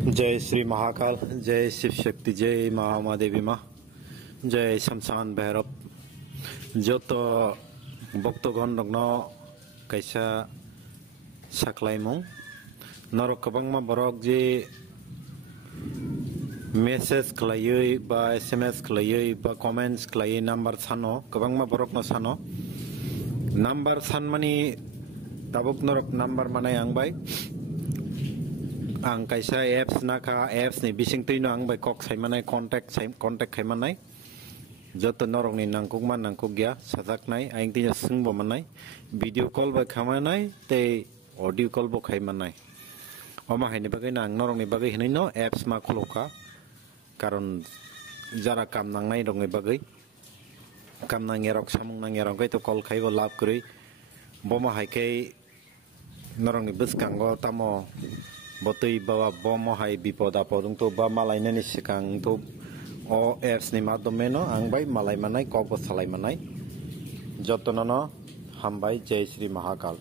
जय श्री महाकाल, जय शिव शक्ति, जय महादेवी माँ, जय शमशान भैरव। जो तो भक्तगण रंगनो कैसा साखलायमु नरक कबांमा बरक जे मेसेज खलायै बा एसएमएस खलायै बा कमेन्ट्स खलायै नम्बर सानो कबांमा बरक न सानो नम्बर सान मानी दाबुक नरक नम्बर माने आंबाय आं कैसा एप्स नाका एप्स नि बिसिं तैनो आं बाय कक सायमानाय कन्टेक्ट खायमानाय जत नरकनि नांकुकमा नांकुक गया साजाकनाय आं तिनो सोंबो मानाय भिडिअ कल बा खामानाय ते ऑडियो कल बो खायमानाय अमा हायनि बागै नां नरकनि बागै हिनैनो एप्स मा खलका कारण जारा काम नांनाय रंनि बागै काम नांगे रक सामुं नांगे रंगै तो कल खायबो लाभ करै बमा हायकै नरकनि बसकांगो तामो बतै बाबा बम हाय बिपद आपद तो बा मालायनायनि सिगां तो अ एप्स नि माध्यमेनो आं बाय मालाय मानाय कक सालाय मानाय जतननो हामबाय। जय श्री महाकाल।